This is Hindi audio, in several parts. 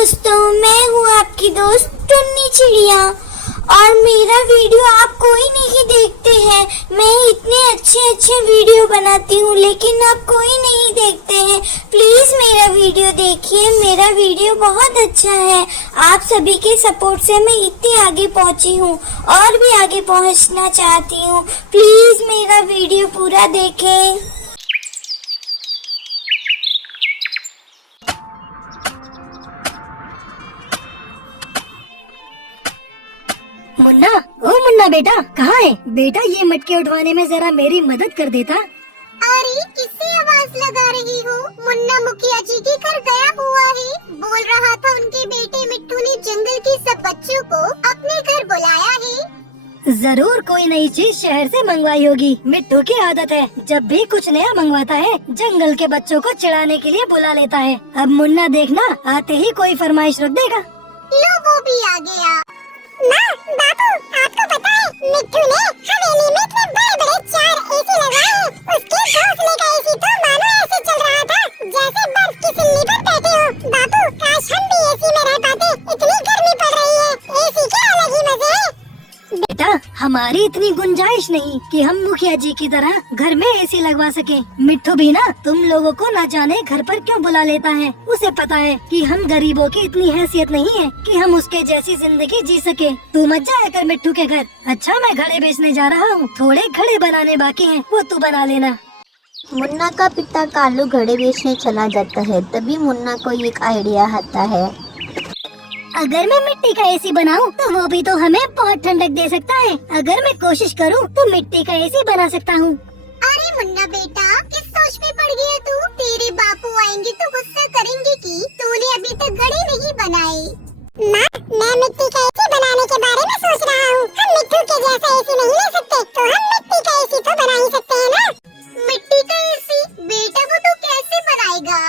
दोस्तों, मैं हूँ आपकी दोस्त टुन्नी चिड़िया और मेरा वीडियो आप कोई नहीं देखते हैं। मैं इतने अच्छे वीडियो बनाती हूँ लेकिन आप कोई नहीं देखते हैं। प्लीज मेरा वीडियो देखिए, मेरा वीडियो बहुत अच्छा है। आप सभी के सपोर्ट से मैं इतनी आगे पहुँची हूँ और भी आगे पहुँचना चाहती हूँ। प्लीज मेरा वीडियो पूरा देखें। मुन्ना, ओ मुन्ना बेटा, कहाँ है बेटा? ये मटके उठवाने में जरा मेरी मदद कर देता। अरे किससे आवाज लगा रही हो? मुन्ना मुखिया जी के घर गया हुआ है। बोल रहा था उनके बेटे मिट्टू ने जंगल के सब बच्चों को अपने घर बुलाया है। जरूर कोई नई चीज शहर से मंगवाई होगी। मिट्टू की आदत है, जब भी कुछ नया मंगवाता है जंगल के बच्चों को चिढ़ाने के लिए बुला लेता है। अब मुन्ना देखना, आते ही कोई फरमाइश रख देगा। लो वो भी आ गया। माँ, बापू, आपको पता है मिट्टू ने हवेली में इतने बड़े-बड़े 4 एसी लगाए हैं। उसके घोंसले का एसी तो मानो ऐसे चल रहा था जैसे बर्फ की सिल्ली पर बैठे हो। बापू, काश हम भी एसी में रह पाते। इतनी गर्मी पड़ रही है, एसी के अलग ही मजे हैं। बेटा, हमारी इतनी गुंजाइश नहीं कि हम मुखिया जी की तरह घर में एसी लगवा सके। मिट्टू भी ना तुम लोगों को न जाने घर पर क्यों बुला लेता है। उसे पता है कि हम गरीबों की इतनी हैसियत नहीं है कि हम उसके जैसी जिंदगी जी सके। तू मत जाया कर मिट्टू के घर। अच्छा, मैं घड़े बेचने जा रहा हूँ, थोड़े घड़े बनाने बाकी हैं, वो तू बना लेना। मुन्ना का पिता कालू घड़े बेचने चला जाता है। तभी मुन्ना को एक आइडिया आता है। अगर मैं मिट्टी का एसी बनाऊं तो वो भी तो हमें बहुत ठंडक दे सकता है। अगर मैं कोशिश करूं तो मिट्टी का एसी बना सकता हूं। अरे मुन्ना बेटा, किस सोच में पड़ गया तू? तेरे बापू आएंगे तो गुस्सा करेंगे कि तूने अभी तक घड़े नहीं बनाए। माँ, मैं मिट्टी का एसी बनाने के बारे में सोच रहा हूँ। हम मिट्टू के जैसा एसी नहीं ले सकते तो हम मिट्टी का एसी तो बना ही सकते हैं ना। मिट्टी का एसी? बेटा वो तू कैसे बनाएगा?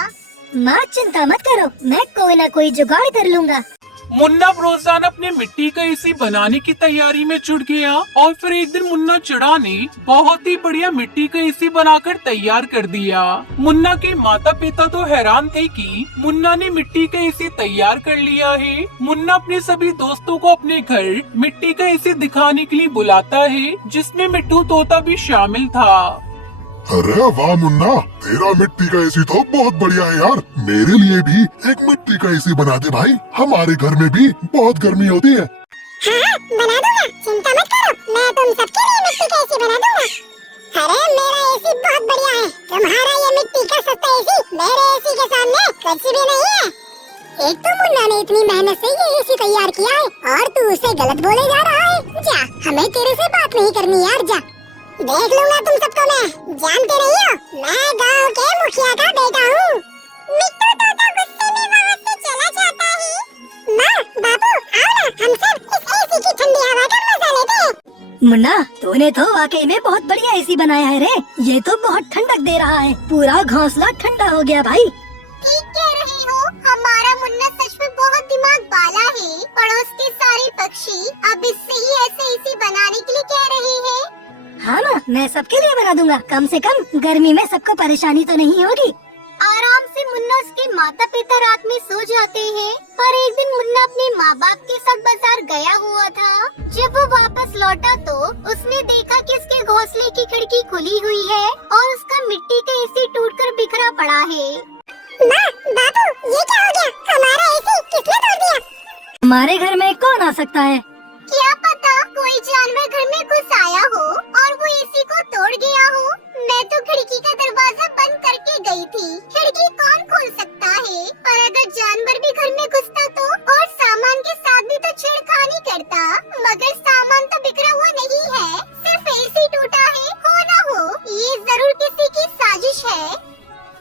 माँ चिंता मत करो, मैं कोई ना कोई जुगाड़ कर लूंगा। मुन्ना रोजाना अपने मिट्टी का एसी बनाने की तैयारी में जुट गया और फिर एक दिन मुन्ना चिड़ा ने बहुत ही बढ़िया मिट्टी का एसी बनाकर तैयार कर दिया। मुन्ना के माता पिता तो हैरान थे कि मुन्ना ने मिट्टी का एसी तैयार कर लिया है। मुन्ना अपने सभी दोस्तों को अपने घर मिट्टी का एसी दिखाने के लिए बुलाता है, जिसमें मिट्टू तोता भी शामिल था। अरे वाह मुन्ना, तेरा मिट्टी का एसी तो बहुत बढ़िया है यार। मेरे लिए भी एक मिट्टी का एसी बना दे भाई, हमारे घर में भी बहुत गर्मी होती है। हाँ, बना दूंगा, चिंता मत करो, मैं तुम सबके लिए मिट्टी का एसी बना दूंगा। अरे मेरा एसी बहुत बढ़िया है, तुम्हारा ये मिट्टी का सस्ता एसी मेरे एसी के सामने कुछ भी नहीं है। एक तो मुन्ना ने इतनी मेहनत से ये एसी तैयार किया है और तू उसे गलत बोले जा रहा है। जा, हमें तेरे से बात नहीं करनी यार, जा। देख लूंगा तुम सबको मैं, जानते नहीं हो मैं गांव के मुखिया का बेटा हूँ। मिट्टू तोता गुस्से में वहाँ से चला जाता है। माँ, बापू, आओ ना, हम सब इस एसी की ठंडी हवा का मजा लेते हैं। मुन्ना, तूने तो वाकई में बहुत बढ़िया एसी बनाया है रे। ये तो बहुत ठंडक दे रहा है, पूरा घोंसला ठंडा हो गया भाई। ठीक कह रही हो, हमारा मुन्ना सच में बहुत दिमाग वाला है। पड़ोस के सारे पक्षी अब इससे ही ऐसे एसी बनाने के लिए कह रहे हैं। हाँ ना, मैं सबके लिए बना दूंगा। कम से कम गर्मी में सबको परेशानी तो नहीं होगी। आराम से मुन्ना उसके माता पिता रात में सो जाते हैं। पर एक दिन मुन्ना अपने माँ बाप के साथ बाजार गया हुआ था। जब वो वापस लौटा तो उसने देखा कि उसके घोंसले की खिड़की खुली हुई है और उसका मिट्टी का एसी टूटकर बिखरा पड़ा है। माँ, बापू, ये क्या हो गया? हमारा एसी किसने तोड़ दिया? हमारे घर में कौन आ सकता है? क्या पता कोई जानवर घर में घुस आया हो और वो एसी को तोड़ गया हो। मैं तो खिड़की का दरवाजा बंद करके गई थी। खिड़की कौन खोल सकता है? पर अगर जानवर भी घर में घुसता तो, और सामान के साथ भी तो छेड़खानी करता। मगर सामान तो बिखरा हुआ नहीं है, सिर्फ एसी टूटा है। हो ना हो, ये जरूर किसी की साजिश है।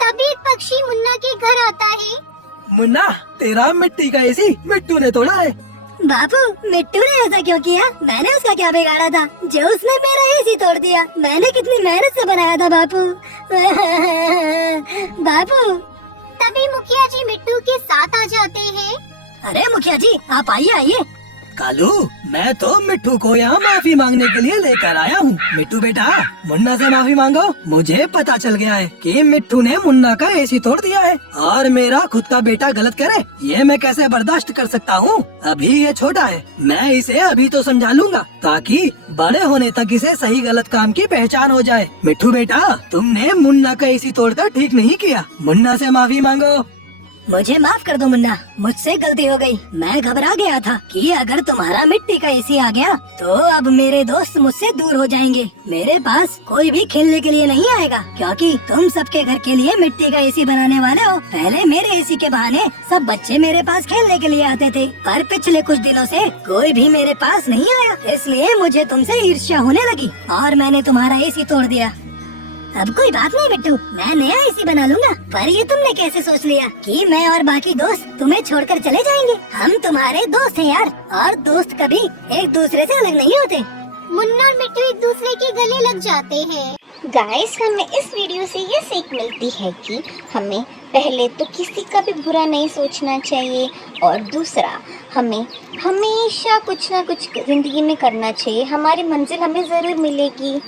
तभी एक पक्षी मुन्ना के घर आता है। मुन्ना, तेरा मिट्टी का एसी मिट्टू ने तोड़ा है। बापू, मिट्टू ने ऐसा क्यों किया? मैंने उसका क्या बिगाड़ा था जो उसने मेरा एसी तोड़ दिया? मैंने कितनी मेहनत से बनाया था बापू। बापू। तभी मुखिया जी मिट्टू के साथ आ जाते हैं। अरे मुखिया जी, आप आइए आइए। कालू, मैं तो मिट्टू को यहाँ माफी मांगने के लिए लेकर आया हूँ। मिट्टू बेटा, मुन्ना से माफी मांगो। मुझे पता चल गया है कि मिट्टू ने मुन्ना का एसी तोड़ दिया है और मेरा खुद का बेटा गलत करे, ये मैं कैसे बर्दाश्त कर सकता हूँ। अभी ये छोटा है, मैं इसे अभी तो समझा लूंगा ताकि बड़े होने तक इसे सही गलत काम की पहचान हो जाए। मिट्टू बेटा, तुमने मुन्ना का एसी तोड़कर ठीक नहीं किया। मुन्ना से माफी मांगो। मुझे माफ कर दो मुन्ना, मुझसे गलती हो गई। मैं घबरा गया था कि अगर तुम्हारा मिट्टी का एसी आ गया तो अब मेरे दोस्त मुझसे दूर हो जाएंगे। मेरे पास कोई भी खेलने के लिए नहीं आएगा, क्योंकि तुम सबके घर के लिए मिट्टी का एसी बनाने वाले हो। पहले मेरे एसी के बहाने सब बच्चे मेरे पास खेलने के लिए आते थे, पर पिछले कुछ दिनों से कोई भी मेरे पास नहीं आया। इसलिए मुझे तुमसे ईर्ष्या होने लगी और मैंने तुम्हारा एसी तोड़ दिया। अब कोई बात नहीं बिट्टू, मैं नया एसी बना लूंगा। पर ये तुमने कैसे सोच लिया कि मैं और बाकी दोस्त तुम्हें छोड़कर चले जाएंगे? हम तुम्हारे दोस्त हैं यार, और दोस्त कभी एक दूसरे से अलग नहीं होते। मुन्ना और मिट्टू एक दूसरे के गले लग जाते हैं। गाइस, हमें इस वीडियो से ये सीख मिलती है कि हमें पहले तो किसी का भी बुरा नहीं सोचना चाहिए, और दूसरा हमें हमेशा कुछ ना कुछ जिंदगी में करना चाहिए। हमारी मंजिल हमें ज़रूर मिलेगी।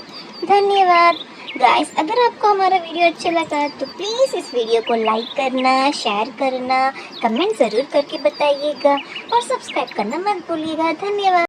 धन्यवाद गाइस। अगर आपको हमारा वीडियो अच्छा लगा तो प्लीज़ इस वीडियो को लाइक करना, शेयर करना, कमेंट ज़रूर करके बताइएगा और सब्सक्राइब करना मत भूलिएगा। धन्यवाद।